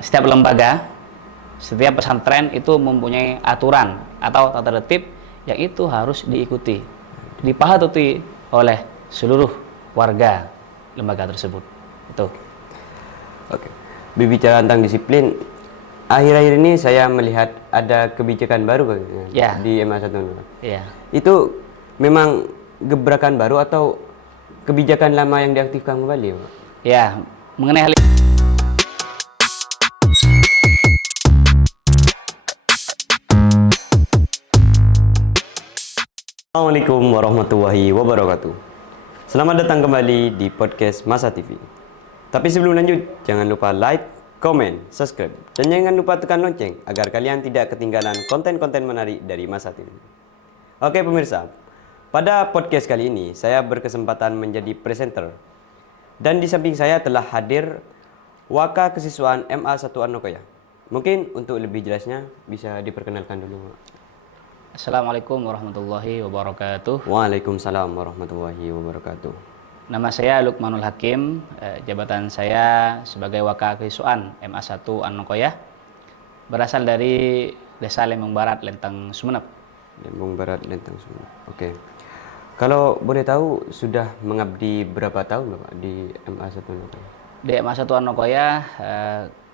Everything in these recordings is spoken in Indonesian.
setiap lembaga, setiap pesantren itu mempunyai aturan atau tata tertib yang itu harus diikuti, dipahami oleh seluruh warga lembaga tersebut. Itu. Oke. Berbicara tentang disiplin, akhir-akhir ini saya melihat ada kebijakan baru Ya. di MA1. Ya. Itu memang gebrakan baru atau kebijakan lama yang diaktifkan kembali, Pak? Ya, mengenai hal Assalamualaikum warahmatullahi wabarakatuh. Selamat datang kembali di podcast Masa TV. Tapi sebelum lanjut, jangan lupa like, comment, subscribe, dan jangan lupa tekan lonceng agar kalian tidak ketinggalan konten-konten menarik dari Masa TV. Oke pemirsa, pada podcast kali ini saya berkesempatan menjadi presenter. Dan di samping saya telah hadir Waka Kesiswaan MA1 Anokoya. Mungkin untuk lebih jelasnya bisa diperkenalkan dulu, Pak. Assalamualaikum warahmatullahi wabarakatuh. Waalaikumsalam warahmatullahi wabarakatuh. Nama saya Lukmanul Hakim, jabatan saya sebagai Waka Kesiswaan MA1 Anokoya, berasal dari Desa Lembang Barat, Lenteng, Sumeneb. Lembang Barat, Lenteng, Sumeneb. Oke. Kalau boleh tahu sudah mengabdi berapa tahun Bapak di MA1 Anokoya? Di MA1 Anokoya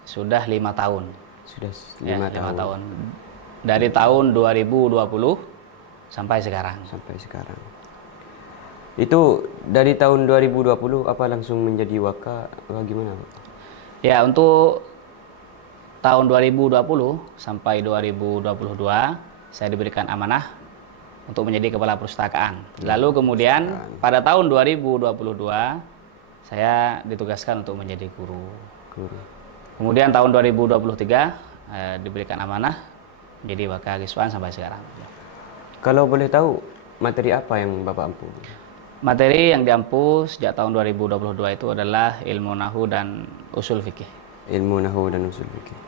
sudah 5 tahun. Sudah Ya, 5 5 tahun. tahun. Dari tahun 2020 sampai sekarang. Sampai sekarang. Itu dari tahun 2020 apa langsung menjadi Waka atau gimana, Pak? Ya, untuk tahun 2020 sampai 2022 saya diberikan amanah untuk menjadi kepala perpustakaan. Lalu kemudian pada tahun 2022 saya ditugaskan untuk menjadi guru. Kemudian tahun 2023 diberikan amanah menjadi Waka Kesiswaan sampai sekarang. Kalau boleh tahu materi apa yang Bapak ampu? Materi yang diampu sejak tahun 2022 itu adalah ilmu nahu dan usul fikih. Ilmu nahu dan usul fikih.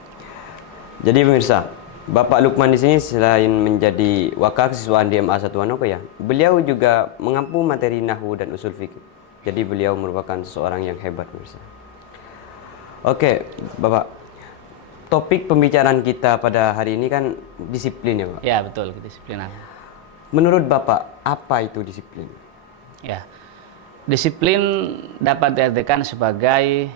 Jadi pemirsa, Bapak Lukman di sini selain menjadi Waka Kesiswaan di MA1 Anokoya, beliau juga mengampu materi nahu dan usul fikih. Jadi beliau merupakan seseorang yang hebat, pemirsa. Oke, Bapak. Topik pembicaraan kita pada hari ini kan disiplin ya, Pak? Ya, betul, kedisiplinan. Menurut Bapak, apa itu disiplin? Ya, disiplin dapat diartikan sebagai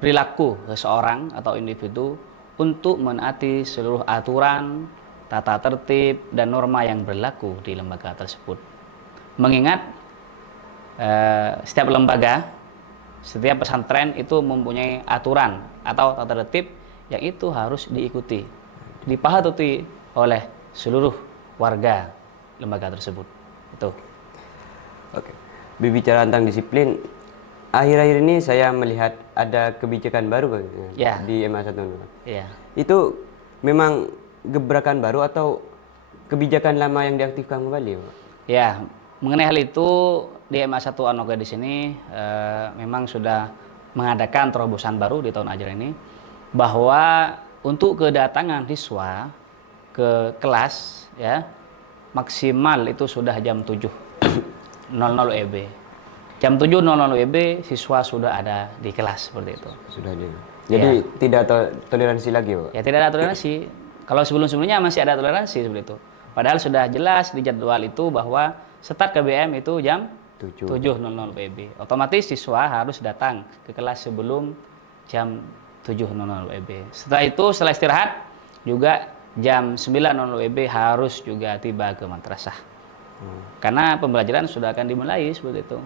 perilaku seseorang atau individu untuk menaati seluruh aturan, tata tertib, dan norma yang berlaku di lembaga tersebut. Mengingat setiap lembaga, setiap pesantren itu mempunyai aturan atau tata tertib yang itu harus diikuti, dipahami oleh seluruh warga lembaga tersebut. Itu. Oke. Berbicara tentang disiplin, akhir-akhir ini saya melihat ada kebijakan baru Ya. di MA1. Ya. Itu memang gebrakan baru atau kebijakan lama yang diaktifkan kembali, Pak? Ya, mengenai hal itu di MA1 Anokoya di sini memang sudah mengadakan terobosan baru di tahun ajaran ini, bahwa untuk kedatangan siswa ke kelas ya maksimal itu sudah jam 7.00 WIB. Jam 7.00 WIB siswa sudah ada di kelas seperti itu. Sudah ada. Jadi tidak toleransi lagi, Pak? Ya, tidak ada toleransi. Kalau sebelum-sebelumnya masih ada toleransi seperti itu. Padahal sudah jelas di jadwal itu bahwa start KBM itu jam 7.00 WIB. Otomatis siswa harus datang ke kelas sebelum jam 7.00 WIB. Setelah itu, setelah istirahat, juga jam 9.00 WIB harus juga tiba ke madrasah. Karena pembelajaran sudah akan dimulai seperti itu.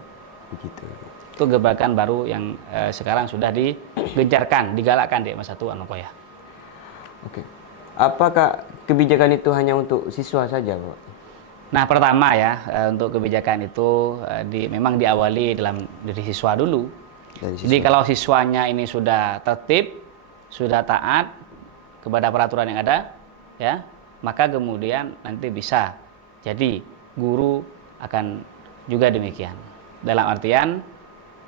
Begitu. Itu gebrakan baru yang sekarang sudah digencarkan, digalakkan di MA1 Anokoya. Oke. Apakah kebijakan itu hanya untuk siswa saja, Pak? Nah, pertama ya, untuk kebijakan itu memang diawali dalam diri siswa dulu. Jadi kalau siswanya ini sudah tertib, sudah taat kepada peraturan yang ada, ya, maka kemudian nanti bisa jadi guru akan juga demikian. Dalam artian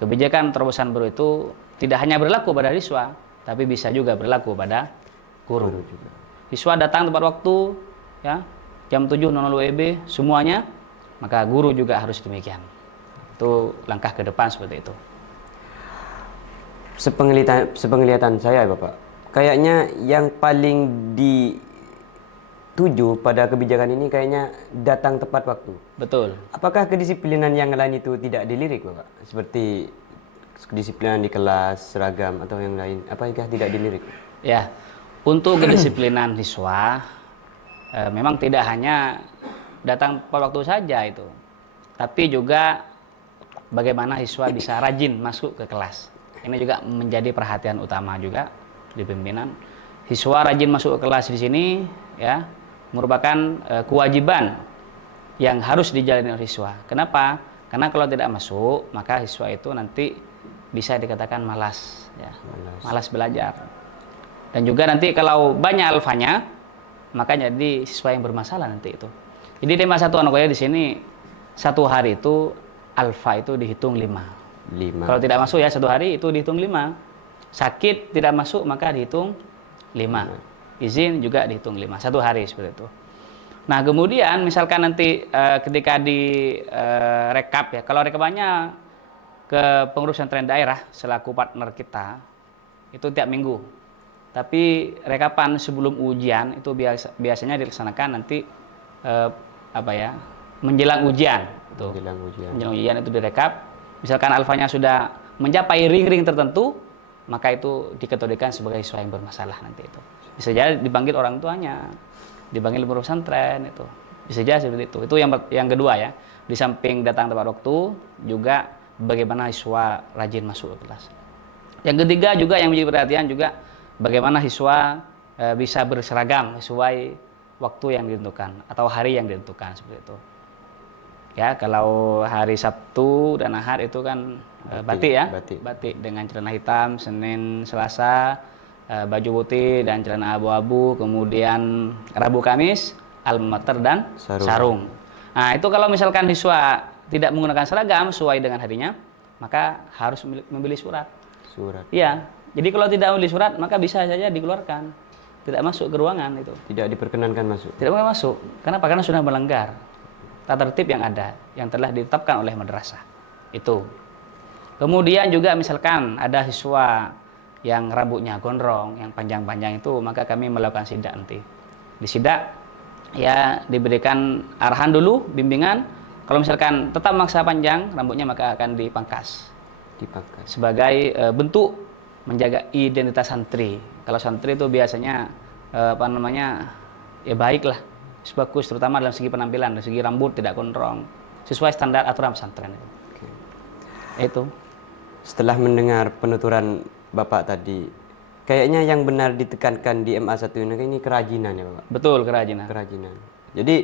kebijakan terobosan baru itu tidak hanya berlaku pada siswa, tapi bisa juga berlaku pada guru. Siswa datang tepat waktu, ya, jam 7.00 WIB semuanya, maka guru juga harus demikian. Itu langkah ke depan seperti itu. sepenglihatan saya Bapak, kayaknya yang paling dituju pada kebijakan ini kayaknya datang tepat waktu. Betul. Apakah kedisiplinan yang lain itu tidak dilirik Bapak? Seperti kedisiplinan di kelas, seragam atau yang lain, apakah tidak dilirik? Ya, untuk kedisiplinan siswa memang tidak hanya datang tepat waktu saja itu, tapi juga bagaimana siswa bisa rajin masuk ke kelas. Ini juga menjadi perhatian utama juga di pimpinan. Siswa rajin masuk ke kelas di sini ya merupakan kewajiban yang harus dijalani oleh siswa. Kenapa? Karena kalau tidak masuk, maka siswa itu nanti bisa dikatakan malas ya. Malas belajar. Dan juga nanti kalau banyak alfanya, maka jadi siswa yang bermasalah nanti itu. Jadi tema satu anak di sini satu hari itu alfa itu dihitung 5. Kalau tidak masuk ya satu hari itu dihitung 5. Sakit tidak masuk maka dihitung 5. Izin juga dihitung 5. Satu hari seperti itu. Nah kemudian misalkan nanti ketika di rekap ya, kalau rekapannya ke pengurus pesantren daerah selaku partner kita itu tiap minggu. Tapi rekapan sebelum ujian itu biasanya dilaksanakan nanti menjelang ujian. Menjelang ujian itu direkap. Misalkan alfanya sudah mencapai ring-ring tertentu, maka itu dikategorikan sebagai siswa yang bermasalah nanti itu. Bisa jadi dipanggil orang tuanya, dipanggil pengurus pesantren itu. Bisa jadi seperti itu. Itu yang kedua ya. Di samping datang tepat waktu, juga bagaimana siswa rajin masuk ke kelas. Yang ketiga juga yang menjadi perhatian juga bagaimana siswa bisa berseragam sesuai waktu yang ditentukan atau hari yang ditentukan seperti itu. Ya, kalau hari Sabtu dan Ahad itu kan batik ya, batik dengan celana hitam, Senin, Selasa baju putih dan celana abu-abu, kemudian Rabu Kamis alma mater dan sarung. Nah, itu kalau misalkan siswa tidak menggunakan seragam sesuai dengan harinya, maka harus membeli surat. Iya. Jadi kalau tidak membeli surat, maka bisa saja dikeluarkan. Tidak masuk ke ruangan itu. Tidak diperkenankan masuk. Tidak boleh masuk. Kenapa? Karena sudah melanggar tata tertib yang ada, yang telah ditetapkan oleh madrasah. Itu. Kemudian juga misalkan ada siswa yang rambutnya gondrong, yang panjang-panjang itu, maka kami melakukan sidak nanti. Di sidak, ya diberikan arahan dulu, bimbingan. Kalau misalkan tetap maksa panjang rambutnya, maka akan dipangkas. Sebagai bentuk menjaga identitas santri. Kalau santri itu biasanya ya baiklah, bagus, terutama dalam segi penampilan, dari segi rambut tidak gondrong, sesuai standar aturan pesantren itu. Itu. Setelah mendengar penuturan Bapak tadi, kayaknya yang benar ditekankan di MA1 ini kerajinan ya Bapak? Betul, kerajinan. Jadi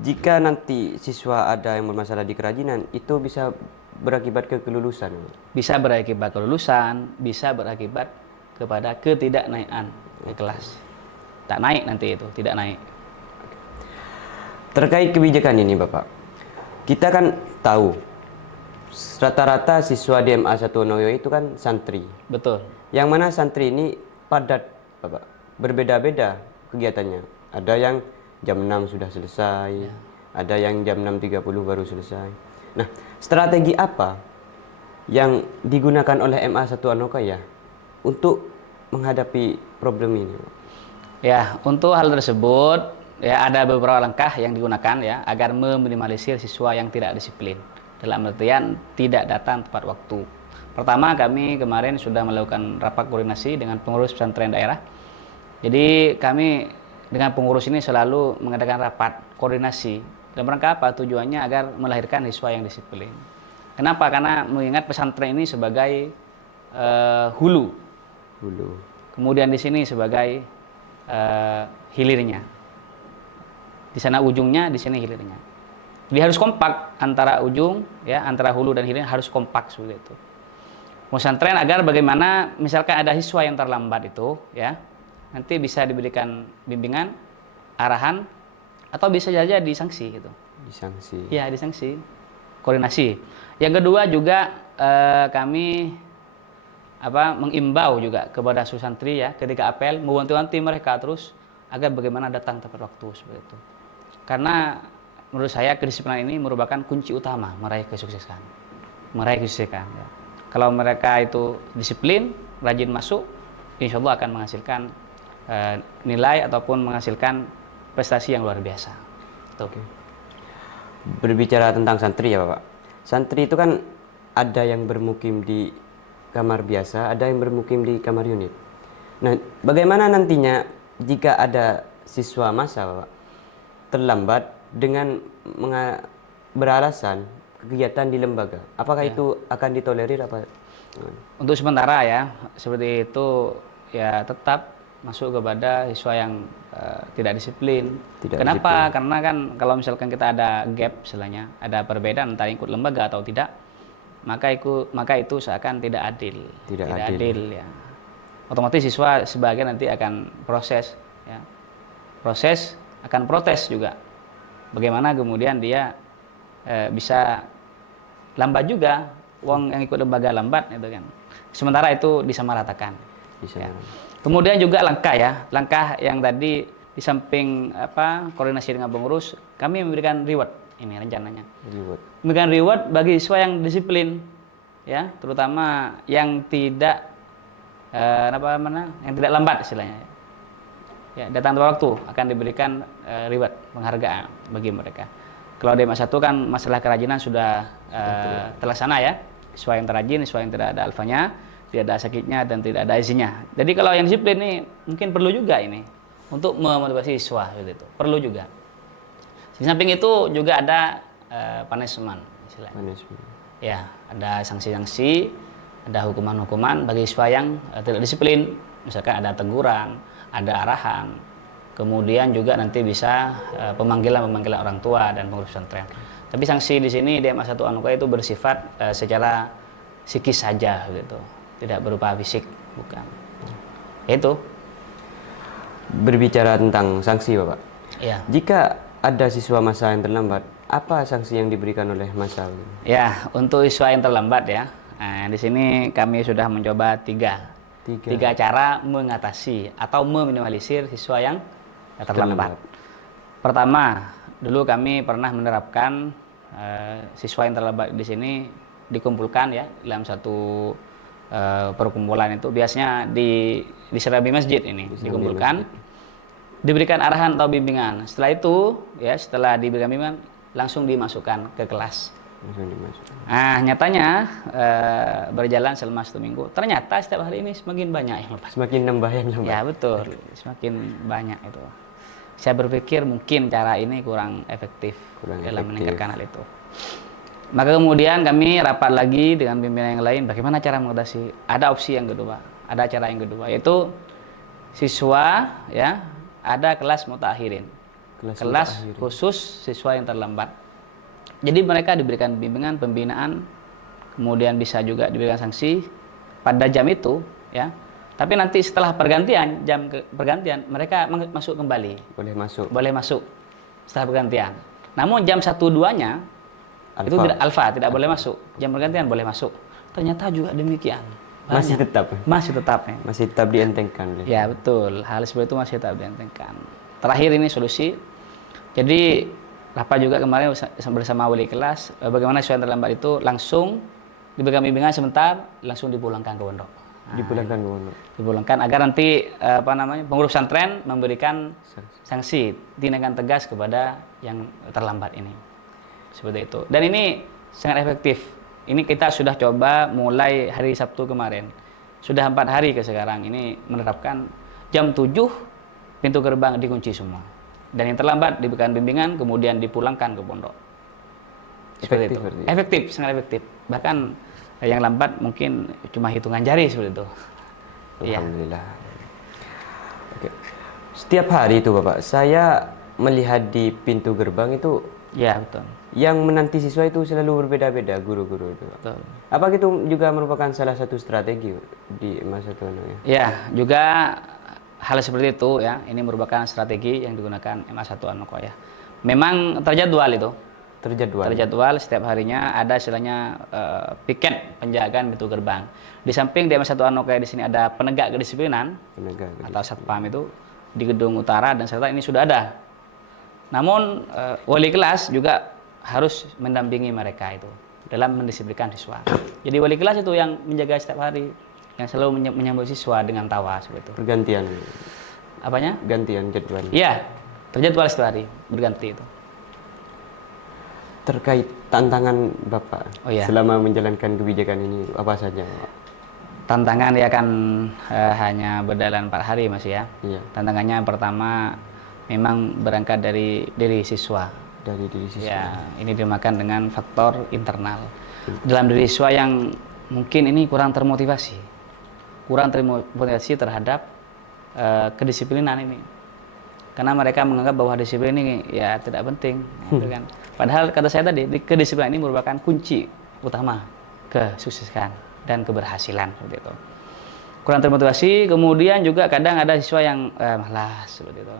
jika nanti siswa ada yang bermasalah di kerajinan, itu bisa berakibat ke kelulusan? Bisa berakibat kelulusan, bisa berakibat kepada ketidaknaikan ke kelas. Tak naik nanti itu, tidak naik. Terkait kebijakan ini Bapak, kita kan tahu rata-rata siswa di MA1 Noyo itu kan santri. Betul. Yang mana santri ini padat Bapak, berbeda-beda kegiatannya. Ada yang jam 6 sudah selesai, ada yang jam 6.30 baru selesai. Nah, strategi apa yang digunakan oleh MA1 Anoka untuk menghadapi problem ini? Ya, untuk hal tersebut ya ada beberapa langkah yang digunakan ya agar meminimalisir siswa yang tidak disiplin. Dalam artian tidak datang tepat waktu. Pertama, kami kemarin sudah melakukan rapat koordinasi dengan pengurus pesantren daerah. Jadi kami dengan pengurus ini selalu mengadakan rapat koordinasi. Dan rangka apa? Tujuannya agar melahirkan siswa yang disiplin. Kenapa? Karena mengingat pesantren ini sebagai hulu. Kemudian di sini sebagai hilirnya. Di sana ujungnya, di sini hilirnya. Jadi harus kompak antara ujung, ya, antara hulu dan hilir harus kompak seperti itu. Pesantren agar bagaimana misalkan ada siswa yang terlambat itu, ya, nanti bisa diberikan bimbingan, arahan, atau bisa saja disanksi gitu. Disanksi. Ya, disanksi. Koordinasi. Yang kedua juga kami mengimbau juga kepada santri ya, ketika apel mewanti-wanti mereka terus agar bagaimana datang tepat waktu seperti itu. Karena menurut saya kedisiplinan ini merupakan kunci utama meraih kesuksesan. Ya. Kalau mereka itu disiplin, rajin masuk, insya Allah akan menghasilkan nilai ataupun menghasilkan prestasi yang luar biasa. Tuh. Oke. Berbicara tentang santri ya Bapak. Santri itu kan ada yang bermukim di kamar biasa, ada yang bermukim di kamar unit. Nah, bagaimana nantinya jika ada siswa masa Bapak terlambat dengan beralasan kegiatan di lembaga? Apakah itu akan ditolerir apa? Untuk sementara ya, seperti itu ya tetap masuk kepada siswa yang tidak disiplin. Kenapa? Disiplin. Karena kan kalau misalkan kita ada gap, istilahnya ada perbedaan antara ikut lembaga atau tidak, maka itu seakan tidak adil. Tidak adil ya. Otomatis siswa sebagian nanti akan proses ya. Proses akan protes juga. Bagaimana kemudian dia bisa lambat juga, uang yang ikut lembaga lambat itu kan. Sementara itu disamaratakan. Ya. Kemudian juga langkah yang tadi di samping koordinasi dengan pengurus, kami memberikan reward ini rencananya. Memberikan reward bagi siswa yang disiplin, ya, terutama yang tidak yang tidak lambat istilahnya. Ya, datang tepat waktu akan diberikan reward penghargaan bagi mereka. Kalau di masa 1 kan masalah kerajinan sudah terlaksana ya. Siswa yang terrajin, siswa yang tidak ada alfanya, tidak ada sakitnya dan tidak ada isinya. Jadi kalau yang disiplin ini mungkin perlu juga ini untuk memotivasi siswa gitu itu. Perlu juga. Di samping itu juga ada punishment istilahnya. Ya, ada sanksi-sanksi, ada hukuman-hukuman bagi siswa yang tidak disiplin. Misalkan ada teguran, ada arahan. Kemudian juga nanti bisa pemanggilan orang tua dan pengurus pesantren. Tapi sanksi di sini DMA 1 Anugerah itu bersifat secara psikis saja gitu. Tidak berupa fisik, bukan. Itu. Berbicara tentang sanksi, Bapak. Ya. Jika ada siswa masa yang terlambat, apa sanksi yang diberikan oleh masa? Ya, untuk siswa yang terlambat ya. Nah, di sini kami sudah mencoba tiga cara mengatasi atau meminimalisir siswa yang terlambat. Pertama, dulu kami pernah menerapkan siswa yang terlambat di sini dikumpulkan ya dalam satu perkumpulan itu biasanya di serambi masjid ini dikumpulkan, diberikan arahan atau bimbingan. Setelah itu ya setelah diberikan bimbingan langsung dimasukkan ke kelas. Nah nyatanya berjalan selama 1 minggu. Ternyata setiap hari ini semakin banyak yang lepas. Semakin nambah yang lepas. Ya betul, semakin banyak itu. Saya berpikir mungkin cara ini kurang efektif dalam meningkatkan hal itu. Maka kemudian kami rapat lagi dengan pimpinan yang lain, bagaimana cara mengatasi. Ada opsi yang kedua, ada cara yang kedua, yaitu siswa ya ada kelas mutakhirin, kelas khusus siswa yang terlambat. Jadi mereka diberikan bimbingan, pembinaan, kemudian bisa juga diberikan sanksi pada jam itu, ya. Tapi nanti setelah pergantian, pergantian mereka masuk kembali. Boleh masuk setelah pergantian. Namun jam 1-2-nya itu tidak boleh masuk. Jam pergantian boleh masuk. Ternyata juga demikian. Banyak. Masih tetap dientengkan. Ya betul. Hal seperti itu masih tetap dientengkan. Terakhir ini solusi. Jadi rapat juga kemarin bersama wali kelas. Bagaimana siswa yang terlambat itu langsung diberikan bimbingan sebentar, langsung dipulangkan ke pondok. Dipulangkan agar nanti pengurus pesantren memberikan sanksi tindakan tegas kepada yang terlambat ini. Seperti itu. Dan ini sangat efektif. Ini kita sudah coba mulai hari Sabtu kemarin. Sudah 4 hari ke sekarang ini menerapkan jam 7 pintu gerbang dikunci semua. Dan yang terlambat diberikan bimbingan kemudian dipulangkan ke pondok. Seperti itu. Efektif, sangat efektif. Bahkan yang lambat mungkin cuma hitungan jari seperti itu. Alhamdulillah. Oke. Setiap hari itu Bapak, saya melihat di pintu gerbang itu ya betul. Yang menanti siswa itu selalu berbeda-beda guru-guru itu. Betul. Apakah itu juga merupakan salah satu strategi di masa itu? Ya, juga hal seperti itu ya. Ini merupakan strategi yang digunakan MA1 Anoko ya. Memang terjadwal itu. Terjadwal setiap harinya ada istilahnya piket penjagaan pintu gerbang. Di samping di MA1 Anoko di sini ada penegak kedisiplinan atau satpam itu di gedung utara dan serta ini sudah ada. Namun wali kelas juga harus mendampingi mereka itu. dalam mendisiplinkan siswa. Jadi wali kelas itu yang menjaga setiap hari, yang selalu menyambut siswa dengan tawa seperti itu. Pergantian. Apanya? Gantian jadwal. Iya, terjadwal setiap hari, berganti itu. Terkait tantangan Bapak iya. selama menjalankan kebijakan ini apa saja? Tantangan ya kan hanya berjalan 4 hari Mas ya. Iya. Tantangannya yang pertama memang berangkat dari diri siswa. Dari diri siswa. Ya, ini dimakan dengan faktor internal. Dalam diri siswa yang mungkin ini kurang termotivasi terhadap kedisiplinan ini. Karena mereka menganggap bahwa disiplin ini ya tidak penting, gitu kan. Padahal kata saya tadi, kedisiplinan ini merupakan kunci utama kesuksesan dan keberhasilan seperti itu. Kurang termotivasi, kemudian juga kadang ada siswa yang malas seperti itu.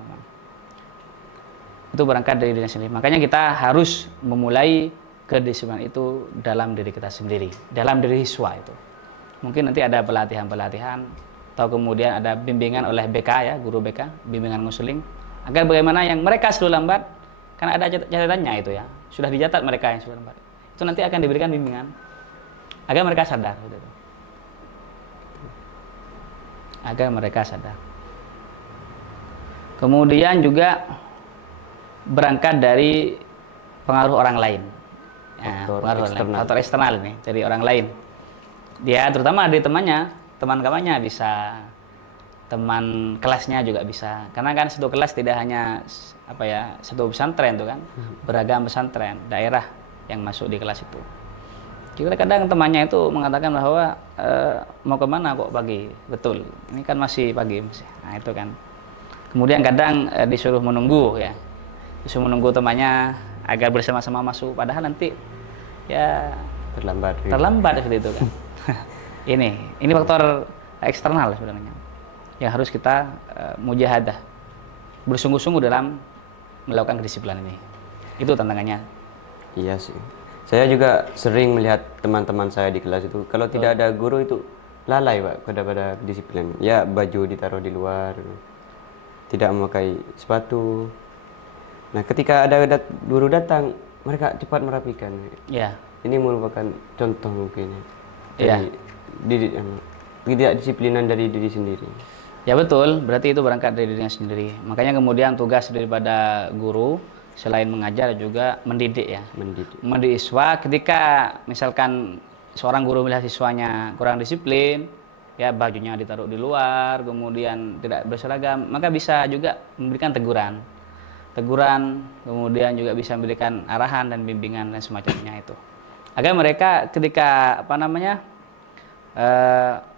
Itu berangkat dari diri sendiri. Makanya kita harus memulai kedisiplinan itu dalam diri kita sendiri, dalam diri siswa itu. Mungkin nanti ada pelatihan-pelatihan atau kemudian ada bimbingan oleh BK ya, guru BK, bimbingan konseling, agar bagaimana yang mereka selalu lambat, karena ada catatannya itu ya, sudah dicatat mereka yang sudah lambat. Itu nanti akan diberikan bimbingan agar mereka sadar gitu. Agar mereka sadar. Kemudian juga berangkat dari pengaruh orang lain. Faktor eksternal ini dari orang lain. Dia terutama dari temannya, teman kawannya bisa, teman kelasnya juga bisa. Karena kan satu kelas tidak hanya satu pesantren itu kan, beragam pesantren, daerah yang masuk di kelas itu. Jadi kadang temannya itu mengatakan bahwa mau kemana kok pagi, betul. Ini kan masih pagi Mas. Nah itu kan. Kemudian kadang disuruh menunggu ya. Disuruh menunggu temannya agar bersama-sama masuk, padahal nanti ya terlambat seperti itu kan. ini faktor eksternal sebenarnya yang harus kita mujahadah, bersungguh-sungguh dalam melakukan kedisiplinan ini. Itu tantangannya. Iya sih, saya juga sering melihat teman-teman saya di kelas itu kalau tidak ada guru itu lalai Pak pada disiplin. Ya baju ditaruh di luar, tidak memakai sepatu. Nah, ketika ada guru datang, mereka cepat merapikan. Ya. Ini merupakan contoh mungkin dari tidak disiplinan dari diri sendiri. Ya betul, berarti itu berangkat dari dirinya sendiri. Makanya kemudian tugas daripada guru selain mengajar juga mendidik ya. Mendidik siswa. Ketika misalkan seorang guru melihat siswanya kurang disiplin, ya bajunya ditaruh di luar, kemudian tidak berseragam, maka bisa juga memberikan teguran, kemudian juga bisa memberikan arahan dan bimbingan dan semacamnya itu. Agar mereka ketika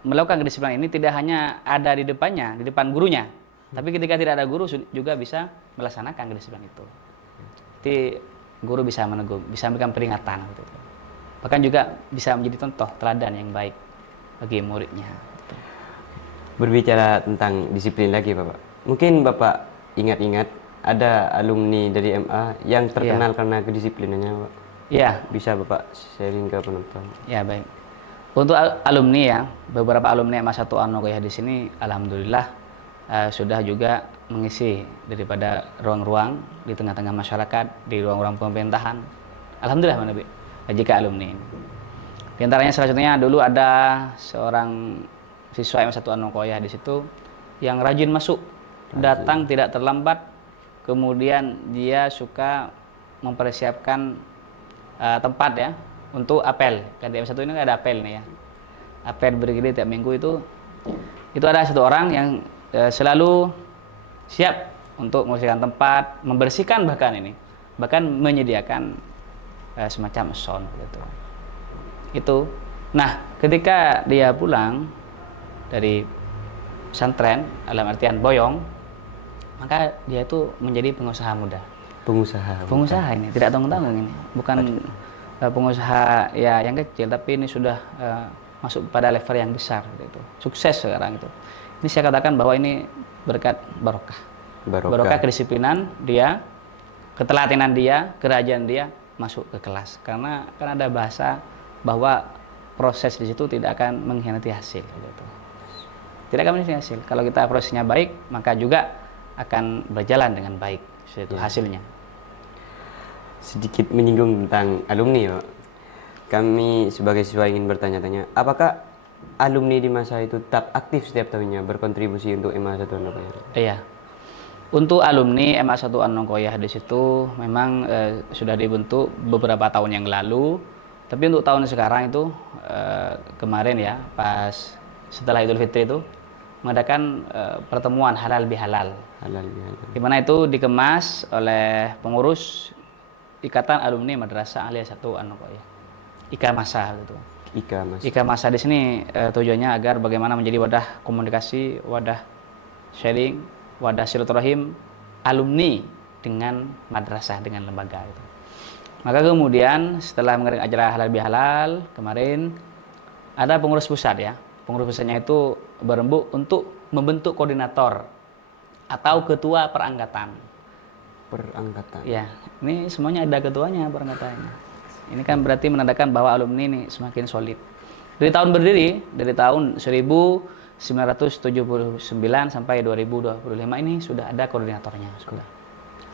melakukan kedisiplinan ini tidak hanya ada di depannya, di depan gurunya, tapi ketika tidak ada guru juga bisa melaksanakan kedisiplinan itu. Jadi guru bisa menegur, bisa memberikan peringatan gitu. Bahkan juga bisa menjadi contoh teladan yang baik bagi muridnya. Gitu. Berbicara tentang disiplin lagi Bapak, mungkin Bapak ingat-ingat ada alumni dari MA yang terkenal karena kedisiplinannya Pak. Iya. Bisa Bapak sharing ke penonton. Ya baik. Untuk alumni ya, beberapa alumni MA 1 An-Nogoyah di sini, alhamdulillah sudah juga mengisi daripada ruang-ruang di tengah-tengah masyarakat, di ruang-ruang pemerintahan. Alhamdulillah jika alumni ini. Di antaranya salah satunya dulu ada seorang siswa MA 1 An-Nogoyah di situ yang rajin masuk, datang tidak terlambat, kemudian dia suka mempersiapkan tempat ya untuk apel. Kan di M1 ini ada apel nih ya. Apel bergili tiap minggu itu ada satu orang yang selalu siap untuk membersihkan tempat, membersihkan bahkan menyediakan semacam sound gitu. Itu. Nah, ketika dia pulang dari pesantren, dalam artian boyong, maka dia itu menjadi pengusaha muda. Pengusaha ini tidak tanggung-tanggung ini, bukan pengusaha ya yang kecil, tapi ini sudah masuk pada level yang besar gitu. Sukses sekarang itu. Ini saya katakan bahwa ini berkat barokah kedisiplinan dia, keteladanan dia, kerajaan dia masuk ke kelas. Karena kan ada bahasa bahwa proses di situ tidak akan mengkhianati hasil gitu. Tidak akan mengkhianati hasil. Kalau kita prosesnya baik, maka juga akan berjalan dengan baik itu hasilnya. Sedikit menyinggung tentang alumni Pak. kami sebagai siswa ingin bertanya-tanya, apakah alumni di masa itu tetap aktif setiap tahunnya berkontribusi untuk MA 1 Anokoya? Iya. Untuk alumni MA 1 Anokoya di situ memang sudah dibentuk beberapa tahun yang lalu. Tapi untuk tahun sekarang itu kemarin ya, pas setelah Idul Fitri itu mengadakan pertemuan halal bihalal. Halal bihalal. Di mana itu dikemas oleh pengurus Ikatan Alumni Madrasah Aliyah 1 Anokoya. IKAMASA gitu. IKAMASA di sini tujuannya agar bagaimana menjadi wadah komunikasi, wadah sharing, wadah silaturahim alumni dengan madrasah, dengan lembaga itu. Maka kemudian setelah mengadakan acara halal bihalal kemarin ada pengurus pusat ya. Pengurus pusatnya itu berembuk untuk membentuk koordinator atau ketua perangkatan. Ya, ini semuanya ada ketuanya perangkatannya. Ini kan berarti menandakan bahwa alumni ini semakin solid. Dari tahun berdiri, dari tahun 1979 sampai 2025 ini sudah ada koordinatornya. Sudah.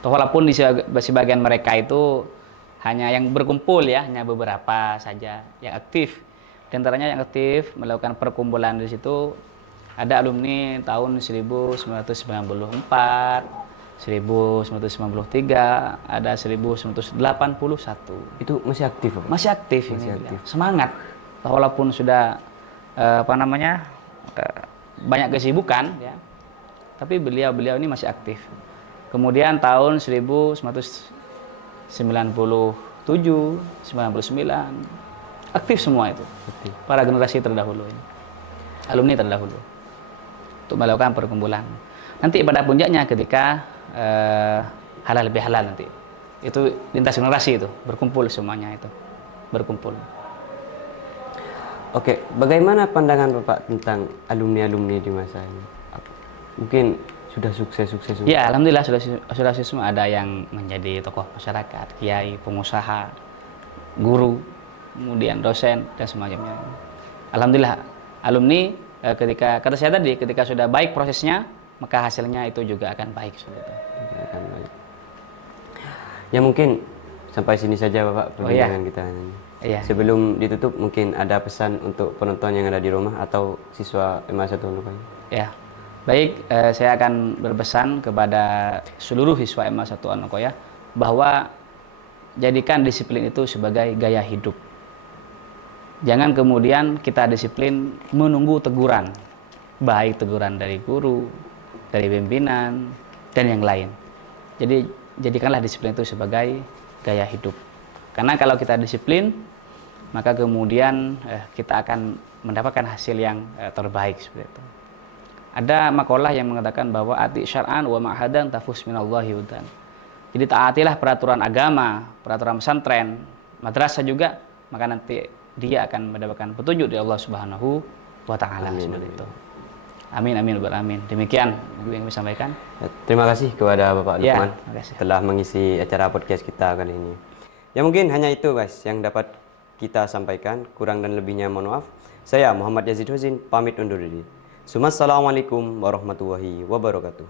Walaupun di sebagian mereka itu hanya yang berkumpul ya, hanya beberapa saja yang aktif. Di antaranya yang aktif melakukan perkumpulan di situ ada alumni tahun 1994, 1993, ada 1981. Itu masih aktif, Pak? Masih aktif ini. Aktif. Semangat. Walaupun sudah banyak kesibukan ya. Tapi beliau ini masih aktif. Kemudian tahun 1997, 99 aktif semua itu. Aktif. Para generasi terdahulu ini. Alumni terdahulu. Untuk melakukan perkumpulan. Nanti pada puncaknya ketika halal bihalal nanti itu lintas generasi itu berkumpul semuanya itu berkumpul. Oke, bagaimana pandangan Bapak tentang alumni di masa ini? Mungkin sudah sukses semua? Ya, alhamdulillah sudah sukses semua. Ada yang menjadi tokoh masyarakat, kiai, pengusaha, guru, kemudian dosen dan semacamnya. Alhamdulillah alumni ketika kata saya tadi ketika sudah baik prosesnya maka hasilnya itu juga akan baik seperti itu. Akan baik. Ya mungkin sampai sini saja Bapak perbincangan kita. Iya. Sebelum ditutup mungkin ada pesan untuk penonton yang ada di rumah atau siswa MA 1 Anokoya. Ya. Baik, saya akan berpesan kepada seluruh siswa MA 1 Anokoya bahwa jadikan disiplin itu sebagai gaya hidup. Jangan kemudian kita disiplin menunggu teguran. Baik teguran dari guru, dari pimpinan dan yang lain. Jadi jadikanlah disiplin itu sebagai gaya hidup. Karena kalau kita disiplin, maka kemudian kita akan mendapatkan hasil yang terbaik seperti itu. Ada makalah yang mengatakan bahwa ati syar'an wa ma'hadan tafus minallahi udan. Jadi taatilah peraturan agama, peraturan pesantren, madrasah juga, maka nanti dia akan mendapatkan petunjuk dari Allah Subhanahu wa taala seperti itu. Amin. Demikian yang saya sampaikan. Terima kasih kepada Bapak Lukman telah mengisi acara podcast kita kali ini. Ya mungkin hanya itu guys yang dapat kita sampaikan. Kurang dan lebihnya mohon maaf. Saya Muhammad Yazid Husin pamit undur diri. Assalamualaikum warahmatullahi wabarakatuh.